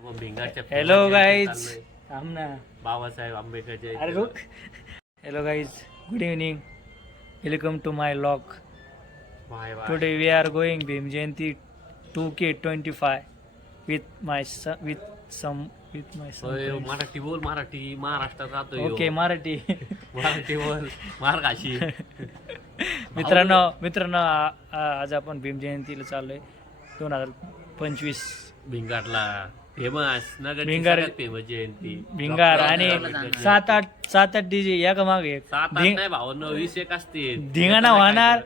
Hello guys, हम ना बाबासाहेब आंबेडकर. अरे रुक. Hello guys, good evening, welcome to my log. Today we are going Bhim Jayanti 2K25 with my son. Marathi बोल, मराठी महाराष्ट्रात राहतोय. ओके मराठी. मराठी बोल, महाराष्ट्राची. मित्रांनो आज आपण भीम जयंतीला चाललोय 2025 भिंगारला. फेमस नगर भिंगार फेमस जयंती भिंगार आणि 7-8 डीजे एका मागे एक. 7-8 नाही भाऊ, 20-1 असते. धिंगाणा होणार,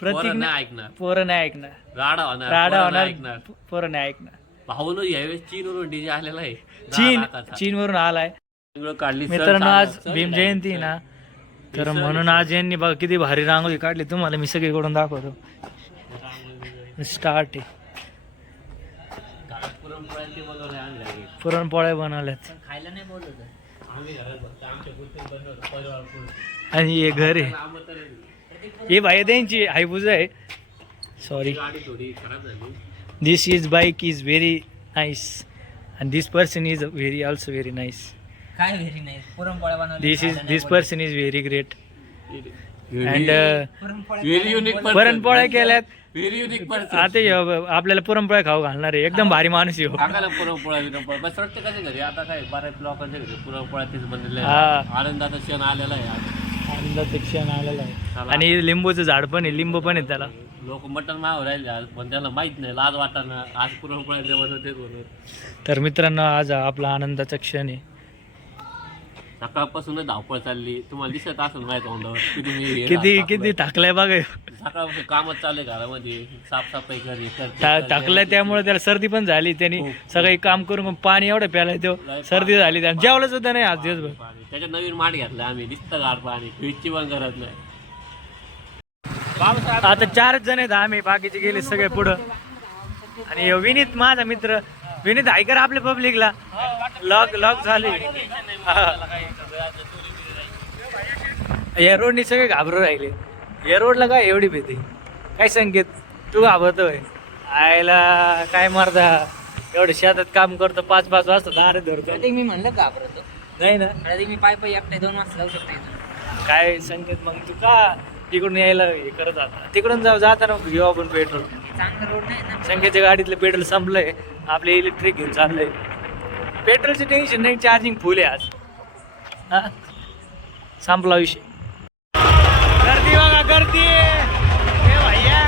पोरं नाही ऐकणार, पोरं नाही ऐकणार, राडा राडा पोरं होणार, नाही ऐकणार. पोरं नाही ऐकणार. भाऊ यावेळेस चीनवरून डीजे आलेला आहे. चीन वरून आलाय. सगळं काढली. मित्रांनो आज भीम जयंती आहे ना, तर म्हणून आज यांनी बघा किती भारी रांगोळी काढली. तुम्हाला मी सगळीकडून दाखवतो. स्टार्ट आहे. पुरणपोळ्या बनवल्यात खायला नाही बोलत आम्ही घरात बघतो, आमच्या पुरते बनवतो. आणि हे घर आहे. हे भाई त्यांची हायपूजा आहे. सॉरी, गाडी थोडी खराब झाली. This is bike is very nice and this person is very also very nice. काय व्हेरी नाईस. पुरणपोळ्या बनवल्या. This person is very great and very unique पुरणपोळ्या केल्यात. Very unique person. आता हे आपल्याला पुरणपोळ्या खाऊ घालणार आहे. एकदम भारी माणूस आहे. टाकायला पुरणपोळ्या बस प्रत्येकाच्या घरी आता काय बऱ्याच लोकांच्या घरी पुरणपोळ्या तेच बनलेले हा. आनंदाचा क्षण आलेला आहे आज. आनंदाचं क्षण आलेला आहे. आणि लिंबूचं झाड पण आहे, लिंबू पण आहे त्याला. लोक मटण मावर राहिले आज, पण त्याला माहित नाही, लाज वाटाना आज पुरणपोळ्या बनवतेच म्हणून. तर मित्रांनो आज आपला आनंदाचा क्षण आहे. सकाळपासूनच धावपळ चालली. तुम्हाला दिसत असेल माहिती तोंडावर की तुम्ही किती टाकलाय बघा. सकाळपासून कामच चालले घरामध्ये, साफसफाई घरी टाकलाय त्यामुळे त्याला सर्दी पण झाली. त्यांनी सगळी काम करून मग पाणी एवढं प्यायला तो सर्दी झाली. त्याला जेवलं सुद्धा नाही आज दिवसभर. त्याच्यात नवीन माठ घेतला आम्ही, दिसतं गार पाणी, फ्रीजची पण गरज नाही. आता 4च जण आहेत आम्ही, बाकीचे गेले सगळे पुढं. आणि विनीत माझा मित्र, विनीत ऐकर आपल्या पब्लिकला लॉग झाले. या रोडनी सगळे घाबरून राहिले. या रोडला काय एवढी भीती, काय संकेत तू घाबरतोय? आयला काय मारता, एवढं शेतात काम करतो, 5-5 वाजता दारे धरतो. मी म्हणलं घाबरतो नाही ना, मी पाय एकटे 2 वाजता जाऊ शकतो. काय संकेत मग तू का तिकडून यायला हे करत जाता? तिकडून जाताना घेऊ आपण पेट्रोल. चांगला रोड नाही ना. संकेतच्या गाडीतलं पेट्रोल संपलंय, आपले इलेक्ट्रिक घेऊन चाललंय. पेट्रोलचं टेन्शन नाही, चार्जिंग फुल आहे आज. हा, संपला विषय. गर्दी बघा, गर्दी. ए भैया,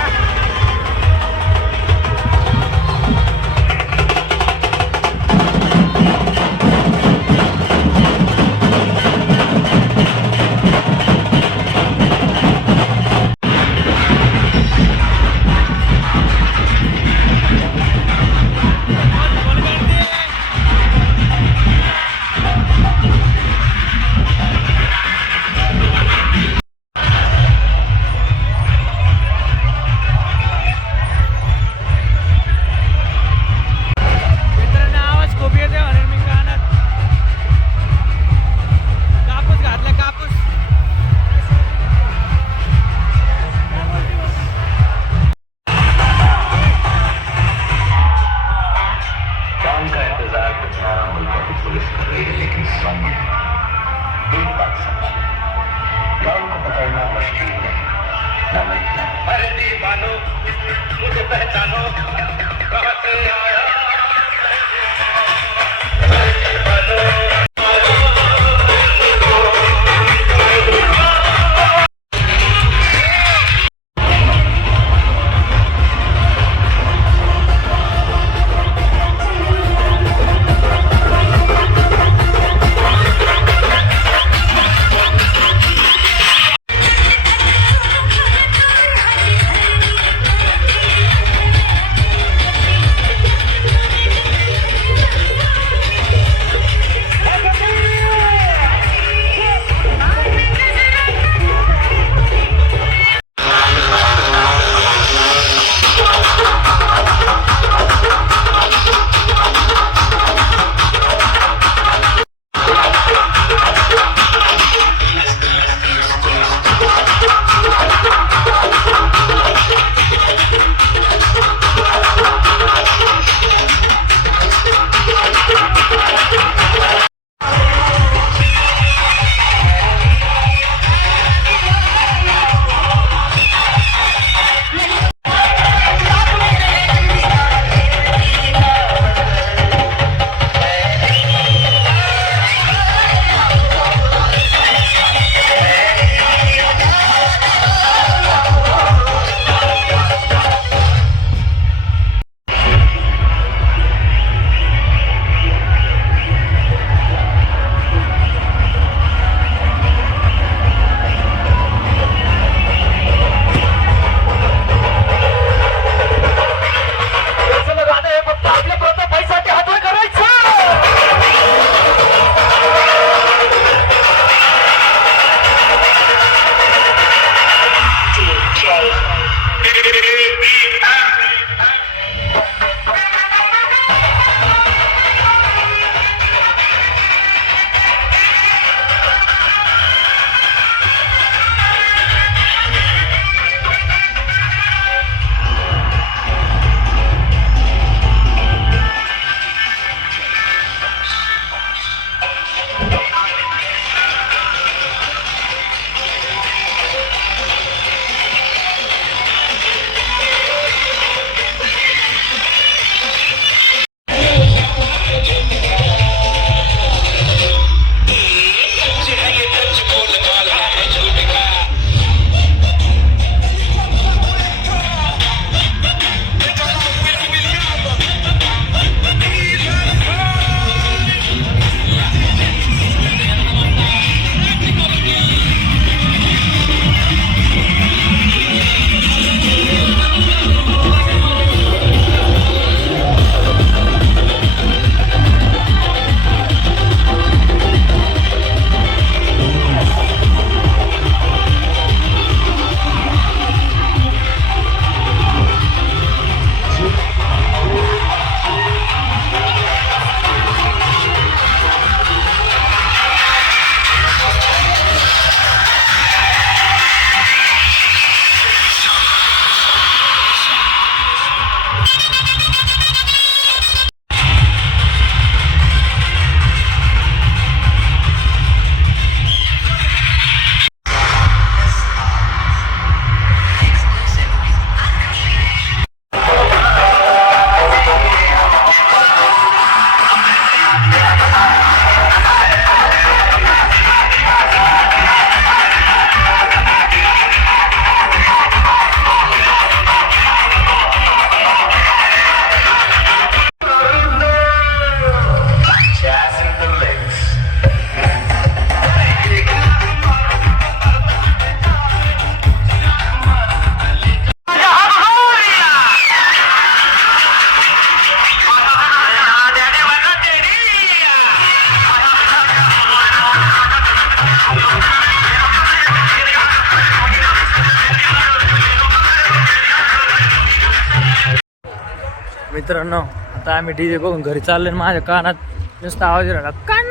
मित्रांनो आता आम्ही डीजे बघून घरी चाललोय आणि माझ्या कानात नुसता आवाज राहिला कान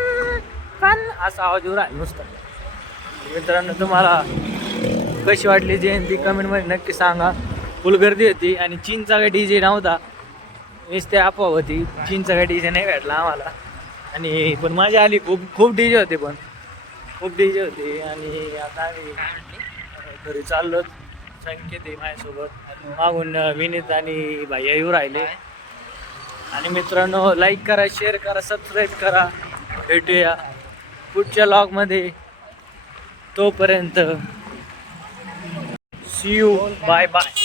कान असा आवाज येऊ राहिला नुसता. मित्रांनो तुम्हाला कशी वाटली जयंती कमेंटमध्ये नक्की सांगा. फुल गर्दी होती आणि चीनचा काही डीजे नव्हता, मीच ते आपोआप होती. चीनचा काही डीजे नाही भेटला आम्हाला आणि पण मजा आली. खूप डीजे होते, पण खूप डीजे होते. आणि आता आम्ही घरी चाललो. संकेत आहे माझ्यासोबत, मागून विनीत आणि भैया येऊ राहिले. आणि मित्रांनो लाईक करा, शेअर करा, सबस्क्राईब करा. भेटूया पुढच्या लॉगमध्ये. तोपर्यंत सी यू, बाय बाय.